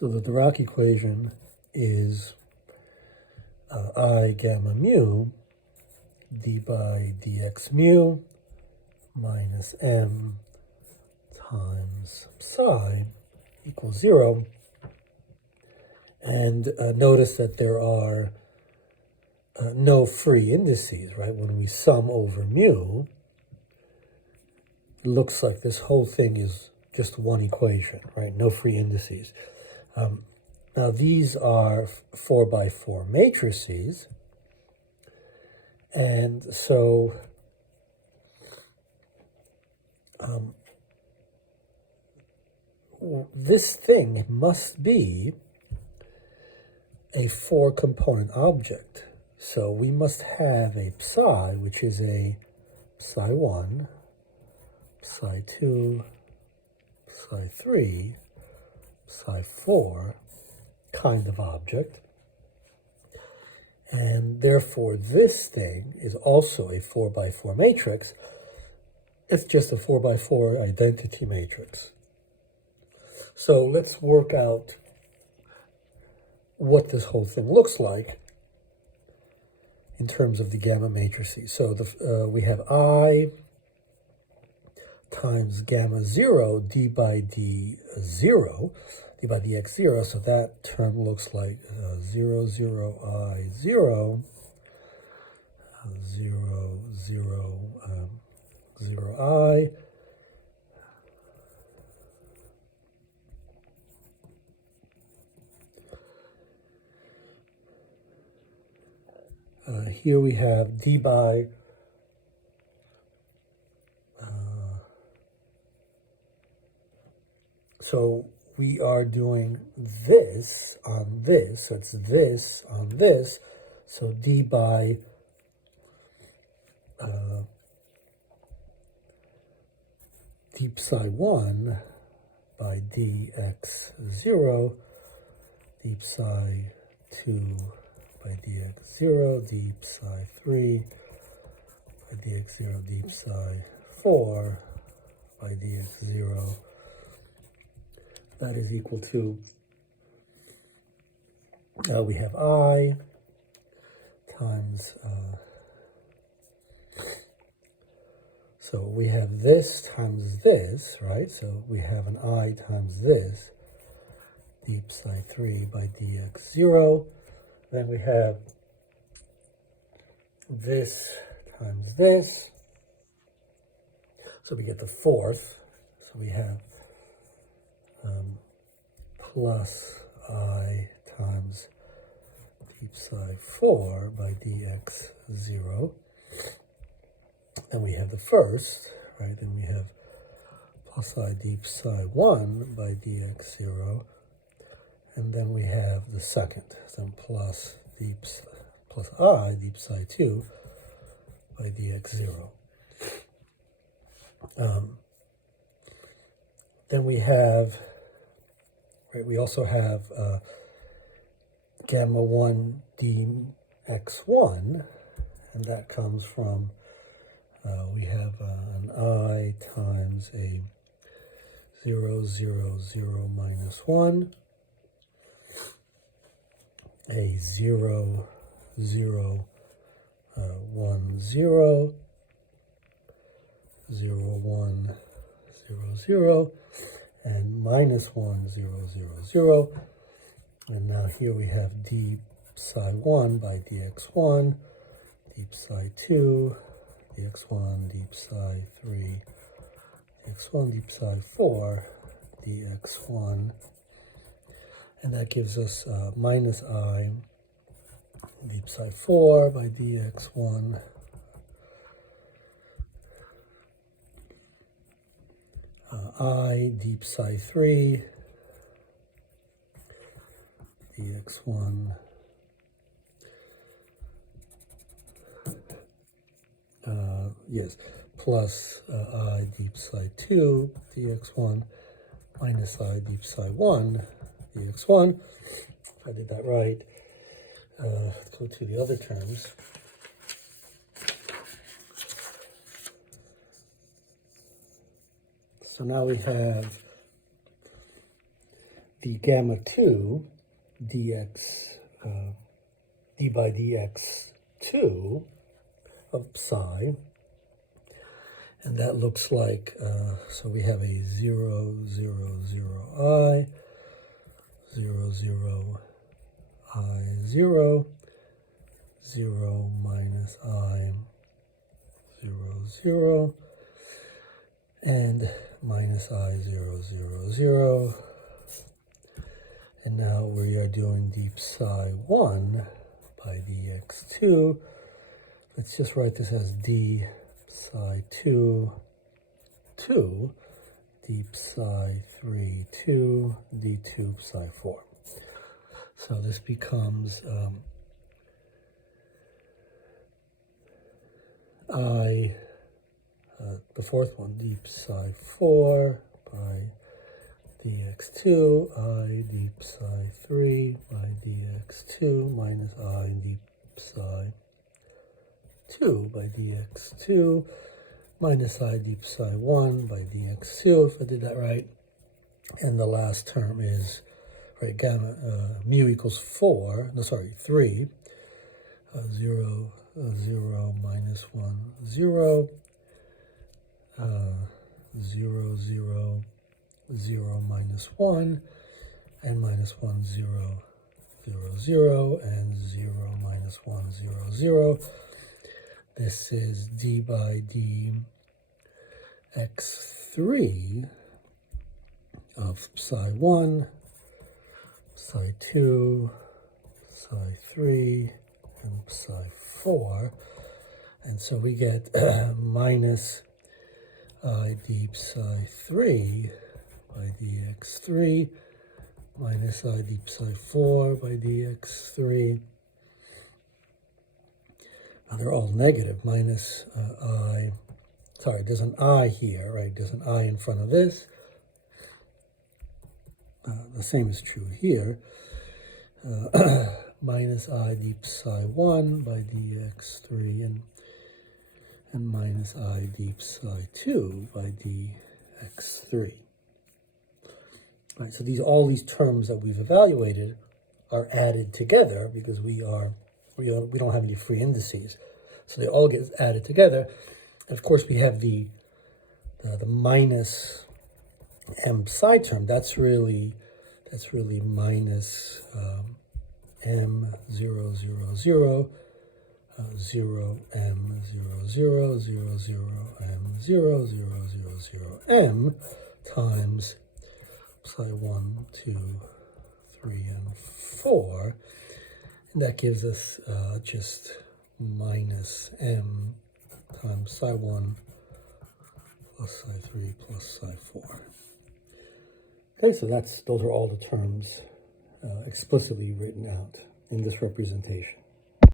So the Dirac equation is I gamma mu d by dx mu minus m times psi equals 0. And notice that there are no free indices, right? When we sum over mu, it looks like this whole thing is just one equation, right? No free indices. Now these are 4 by 4 matrices, and so this thing must be a 4-component object. So we must have a psi, which is a psi 1, psi 2, psi 3, psi 4 kind of object. And therefore this thing is also a 4 by 4 matrix. It's just a 4 by 4 identity matrix. So let's work out what this whole thing looks like in terms of the gamma matrices. So we have I times gamma 0 d by d0, d by dx0. So that term looks like 0, 0, I, 0, 0, 0, 0, I. Here we have d by so we are doing this on this, so it's this on this, so d by d psi 1 by dx0, d psi 2 by dx0, d psi 3 by dx0, d psi 4 by dx0. That is equal to, we have I times, so we have this times this, right? So we have an I times this, d psi 3 by dx0. Then we have this times this. So we get the fourth. So we have plus I times d psi 4 by dx0. Then we have the first, right? Then we have plus I d psi 1 by dx0. And then we have the second, so plus I d psi 2 by dx0. Then we have, right, we also have gamma 1 dx1, and that comes from, we have an I times a 0, 0, 0 minus 1, a 0, 0, 1, 0, 0, 1, 0, 0, and minus 1, 0, 0, 0. And now here we have d psi 1 by dx1, d psi 2, dx1, d psi 3, dx1, d psi 4, dx1. And that gives us minus I d psi 4 by dx1 I d psi 3 dx1 yes, plus I d psi 2 dx1 minus I d psi 1 dx1. If I did that right, let's go to the other terms. So now we have the gamma 2 dx, d by dx 2 of psi, and that looks like, so we have a 0, 0, 0, I, 0, 0, I, 0, 0 minus I, 0, 0, and minus I, 0, 0, 0. And now we are doing d psi 1 by dx2. Let's just write this as d psi 2, 2, d psi 3, 2, d2 psi 4. So this becomes the fourth one, d psi 4 by dx2, I d psi 3 by dx2 minus I d psi 2 by dx2 minus I d psi 1 by dx2, if I did that right. And the last term is, right, gamma, mu equals 4, no, sorry, 3, 0, 0, minus 1, 0, 0, 0, 0, minus 1, and minus 1, 0, 0, 0, and 0, minus 1, 0, 0. This is d by dx3 of psi 1, psi 2, psi 3, and psi 4. And so we get minus I d psi 3 by dx3 minus I d psi 4 by dx3. Now they're all negative, minus I, sorry, there's an I here, right? There's an I in front of this. The same is true here. Minus I d psi 1 by dx3 and minus I d psi 2 by dx3. Right, so all these terms that we've evaluated are added together because we don't have any free indices. So they all get added together. And of course we have the minus m psi term. That's really minus m 0, 0, 0, 0 m 0, 0, 0, 0 m 0, 0, 0, 0 m times psi 1, 2, 3, and 4. And that gives us just minus m times psi 1 plus psi 3 plus psi 4. Okay, so those are all the terms explicitly written out in this representation.